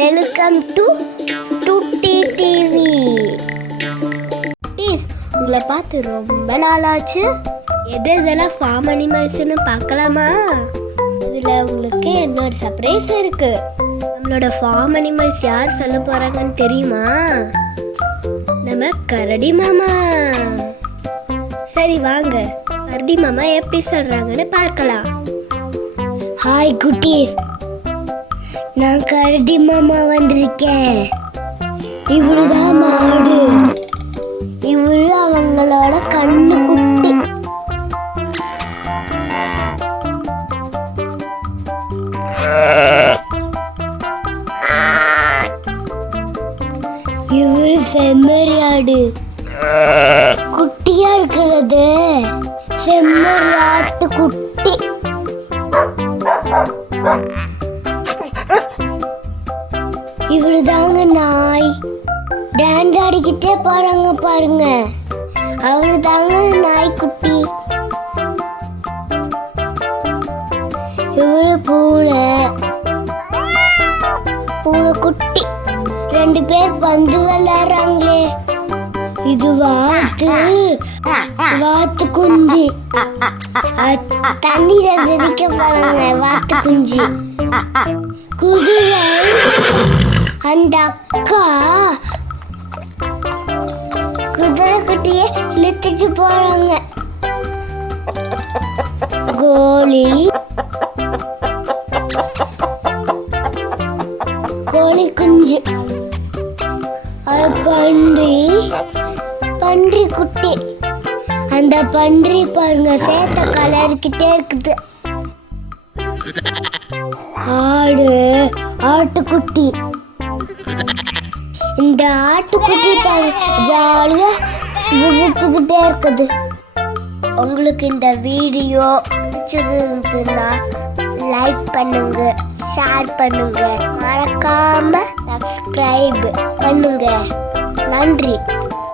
Welcome to Dutee TV. உங்களை பார்த்து ரொம்ப நாளாச்சு. எதெல்லாம் ஃபார்ம் அனிமல்ஸ்னு பார்க்கலாமா? இதில் உங்களுக்கு இன்னொரு சர்ப்ரைஸ் இருக்கு. நம்மளோட ஃபார்ம் அனிமல்ஸ் யார் சொல்ல போறாங்கன்னு தெரியுமா? நம்ம கரடி மாமா. சரி வாங்க, கரடி மாமா எப்படி சொல்றாங்கன்னு பார்க்கலாம். ஹாய் குட்டீஸ், நான் கரடி மாமா வந்திருக்கேன். இவருதான் மாடு. இவரு அவங்களோட கண்ணு குட்டி. இவரு செம்மறியாடு. குட்டியா இருக்கிறது செம்மறியாட்டு குட்டி. இவரு தாங்க நாய். டான்ஸ் ஆடிக்கிட்டே போறாங்க பாருங்க. அவரு தாங்க நாய்க்குட்டி. இவரு பூனை குட்டி. 2 பேர் பந்து விளையாடுறாங்களே. இது வாத்து குஞ்சு. தண்ணீர திரிக்க போறாங்க வாத்து குஞ்சு. குதிரை. அந்த அக்கா குதிரை குட்டியை இழுத்துட்டு போறாங்க. கோழி குஞ்சு. பன்றி குட்டி. அந்த பன்றி பாருங்க சேத்த கலர்கிட்டே இருக்குது. ஆட்டுக்குட்டி. இந்த ஆட்டுக்குட்டி ஜாலியா விழிச்சுக்கிட்டே இருக்குது. உங்களுக்கு இந்த வீடியோ பிடிச்சிருந்துச்சுன்னா லைக் பண்ணுங்க, ஷேர் பண்ணுங்க, மறக்காம சப்ஸ்கிரைப் பண்ணுங்க. நன்றி.